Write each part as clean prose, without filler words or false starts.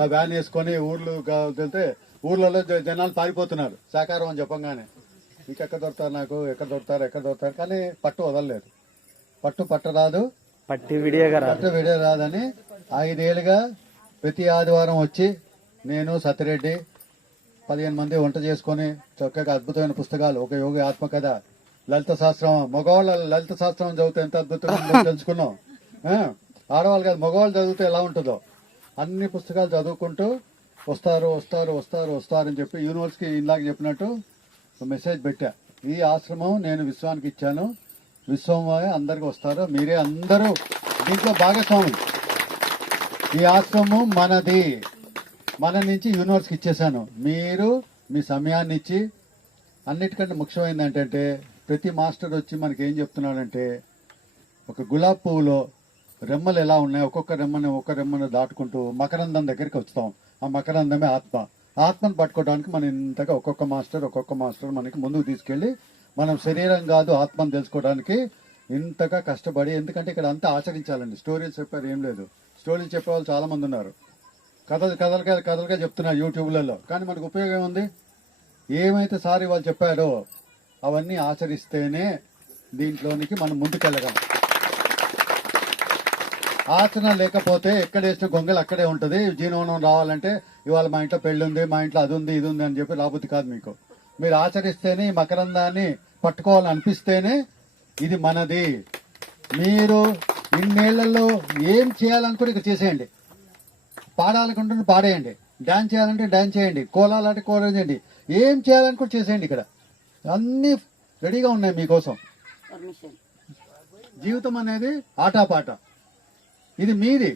ఆ వ్యాన్ వేసుకొని ఊర్లు వెళ్తే ఊర్లలో జనాలు పారిపోతున్నారు శాకాహారం అని చెప్పంగానే. ఇంకెక్కడ దొరుకుతారు నాకు, ఎక్కడ దొరుకుతారు కానీ పట్టు వదలలేదు. పట్టరాదు పట్టి వీడియో రాదని 5 ఏళ్ళుగా ప్రతి ఆదివారం వచ్చి నేను సత్యరెడ్డి 15 మంది వంట చేసుకొని చక్కగా అద్భుతమైన పుస్తకాలు, ఒక యోగి ఆత్మకథ, లలిత శాస్త్రం, మగవాళ్ళ లలిత శాస్త్రం చదివితే ఎంత అద్భుతంగా తెలుసుకున్నాం. ఆడవాళ్ళు కాదు, మగవాళ్ళు చదివితే ఎలా ఉంటుందో అన్ని పుస్తకాలు చదువుకుంటూ వస్తారు అని చెప్పి యూనివర్సిటీ ఇందాక చెప్పినట్టు మెసేజ్ పెట్టా. ఈ ఆశ్రమం నేను విశ్వానికి ఇచ్చాను, విశ్వం అందరికి వస్తారు, మీరే అందరూ దీంట్లో భాగస్వామి. ఈ ఆశ్రమం మనది, మన నుంచి యూనివర్సిటీకి ఇచ్చేసాను. మీరు మీ సమయాన్ని ఇచ్చి, అన్నిటికంటే ముఖ్యమైనది ఏంటంటే ప్రతి మాస్టర్ వచ్చి మనకి ఏం చెప్తున్నాడంటే, ఒక గులాబీ పువ్వులో రెమ్మలు ఎలా ఉన్నాయి, ఒక్కొక్క రెమ్మను దాటుకుంటూ మకరందం దగ్గరికి వస్తాం. ఆ మకరందమే ఆత్మను పట్టుకోవడానికి మనం ఇంతగా ఒక్కొక్క మాస్టర్ మనకి ముందుకు తీసుకెళ్లి, మనం శరీరం కాదు ఆత్మను తెలుసుకోవడానికి ఇంతగా కష్టపడి, ఎందుకంటే ఇక్కడ అంతా ఆచరించాలండి. స్టోరీలు చెప్పారు ఏం లేదు, స్టోరీలు చెప్పే వాళ్ళు చాలా మంది ఉన్నారు, కథలుగా చెప్తున్నారు యూట్యూబ్లలో, కానీ మనకు ఉపయోగం ఏముంది? ఏమైతే సార్ వాళ్ళు చెప్పారో అవన్నీ ఆచరిస్తేనే దీంట్లోనికి మనం ముందుకెళ్ళగలం. ఆచరణ లేకపోతే ఎక్కడ వేసిన గొంగలు అక్కడే ఉంటుంది. జీవనం రావాలంటే ఇవాళ మా ఇంట్లో పెళ్లి ఉంది, మా ఇంట్లో అది ఉంది ఇది ఉంది అని చెప్పి రాబుద్ది కాదు మీకు. మీరు ఆచరిస్తేనే ఈ మకరందాన్ని పట్టుకోవాలనిపిస్తేనే ఇది మనది. మీరు ఇన్నేళ్లలో ఏం చేయాలనుకుంటే ఇక్కడ చేసేయండి, పాడాలనుకుంటే పాడేయండి, డాన్స్ చేయాలంటే డాన్స్ చేయండి, కోలాలంటే కోలం చేయండి, ఏం చేయాలనుకుంటే చేసేయండి. ఇక్కడ అన్ని రెడీగా ఉన్నాయి మీకోసం. జీవితం అనేది ఆటపాట, ఇది మీది.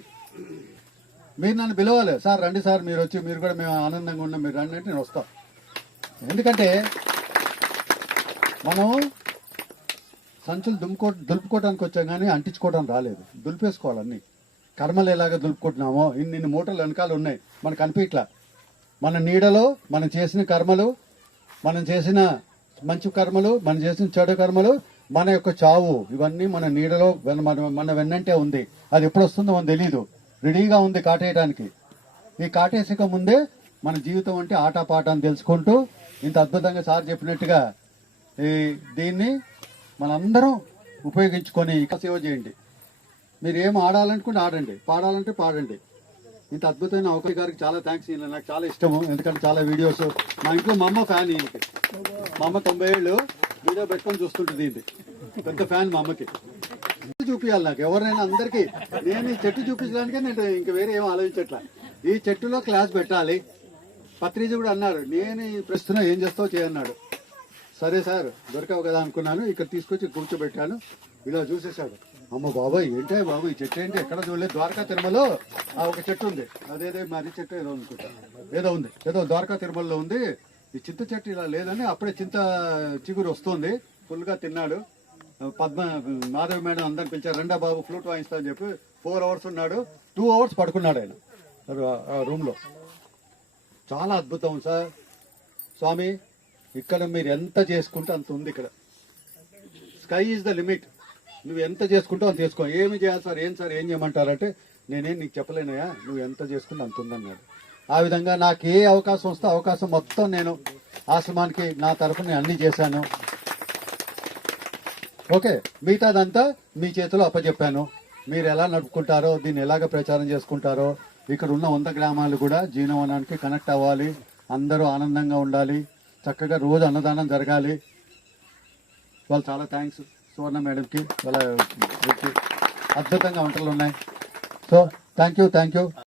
మీరు నన్ను పిలవాలి, సార్ రండి సార్, మీరు వచ్చి మీరు కూడా మేము ఆనందంగా ఉన్నాం, మీరు రండి అంటే నేను వస్తాను. ఎందుకంటే మనం సంచులు దులుపుకోవడానికి వచ్చాం కానీ అంటించుకోవడానికి రాలేదు. దులిపేసుకోవాలి అన్ని. కర్మలు ఎలాగ దులుపుకుంటున్నామో ఇన్ని మూటలు వెనకాల ఉన్నాయి, మనకు కనిపించట్లా. మన నీడలో మనం చేసిన కర్మలు, మనం చేసిన మంచి కర్మలు, మనం చేసిన చెడు కర్మలు, మన యొక్క చావు, ఇవన్నీ మన నీడలో మన వెన్నంటే ఉంది. అది ఎప్పుడు వస్తుందో మనకు తెలీదు, రెడీగా ఉంది కాటేయడానికి. ఈ కాటేసక ముందే మన జీవితం అంటే ఆటపాట అని తెలుసుకుంటూ, ఇంత అద్భుతంగా సార్ చెప్పినట్టుగా దీన్ని మనందరం ఉపయోగించుకొని ఇక సేవ చేయండి. మీరు ఏం ఆడాలనుకుంటే ఆడండి, పాడాలంటే పాడండి. ఇంత అద్భుతమైన అవకాశం గారికి చాలా థ్యాంక్స్. నాకు చాలా ఇష్టము, ఎందుకంటే చాలా వీడియోస్, మా ఇంట్లో మా అమ్మ ఫ్యాన్ ఈయనకి. మా అమ్మ 90 ఏళ్ళు వీడియో పెట్టుకొని చూస్తుంటుంది, ఇది పెద్ద ఫ్యాన్ మా అమ్మకి. చూపించాలి నాకు, ఎవరైనా అందరికీ. నేను ఈ చెట్టు చూపించడానికే నేను ఇంక వేరే ఏం ఆలోచించట్లా. ఈ చెట్టులో క్లాస్ పెట్టాలి. పత్రిజీ కూడా అన్నాడు, నేను ఈ ప్రశ్న ఏం చేస్తావు చేయన్నాడు. సరే సార్ దొరకవు కదా అనుకున్నాను, ఇక్కడ తీసుకొచ్చి కూర్చోబెట్టాను. ఇలా చూసేశాడు, అమ్మ బాబాయ్ ఏంటే బాబు ఈ చెట్టు ఏంటి, ఎక్కడ చూడలేదు. ద్వారకా తిరుమలలో ఒక చెట్టు ఉంది, అదేదే మరి చెట్టు ఏదో అనుకుంటా, ఏదో ద్వారకా తిరుమలలో ఉంది. ఈ చింత చెట్టు ఇలా లేదని అప్పుడే చింత చిగురు వస్తుంది. ఫుల్గా తిన్నాడు. మాధవి మేడం అందరిని పిలిచారు, రెండా బాబు ఫ్లూట్ వాయిస్తా అని చెప్పి 4 అవర్స్ ఉన్నాడు. 2 అవర్స్ పడుకున్నాడు ఆయన రూమ్లో. చాలా అద్భుతం సార్. స్వామి ఇక్కడ మీరు ఎంత చేసుకుంటే అంత ఉంది. ఇక్కడ స్కై ఈజ్ ద లిమిట్. నువ్వు ఎంత చేసుకుంటావు అంత చేసుకో. ఏమి చేయాలి సార్, ఏం చేయమంటారంటే, నేనేం నీకు చెప్పలేనయా, నువ్వు ఎంత చేసుకుంటే అంత ఉందన్నాడు. ఆ విధంగా నాకు ఏ అవకాశం వస్తే అవకాశం మొత్తం నేను ఆశ్రమానికి నా తరఫున అన్ని చేశాను. ఓకే, మిగతాదంతా మీ చేతిలో అప్పచెప్పాను. మీరు ఎలా నడుపుకుంటారో, దీన్ని ఎలాగ ప్రచారం చేసుకుంటారో, ఇక్కడ ఉన్న 100 గ్రామాలు కూడా జీవనవనానికి కనెక్ట్ అవ్వాలి, అందరూ ఆనందంగా ఉండాలి, చక్కగా రోజు అన్నదానం జరగాలి. వాళ్ళు చాలా థ్యాంక్స్ సువర్ణ మేడంకి, వాళ్ళ అద్భుతంగా వంటలు ఉన్నాయి. So thank you.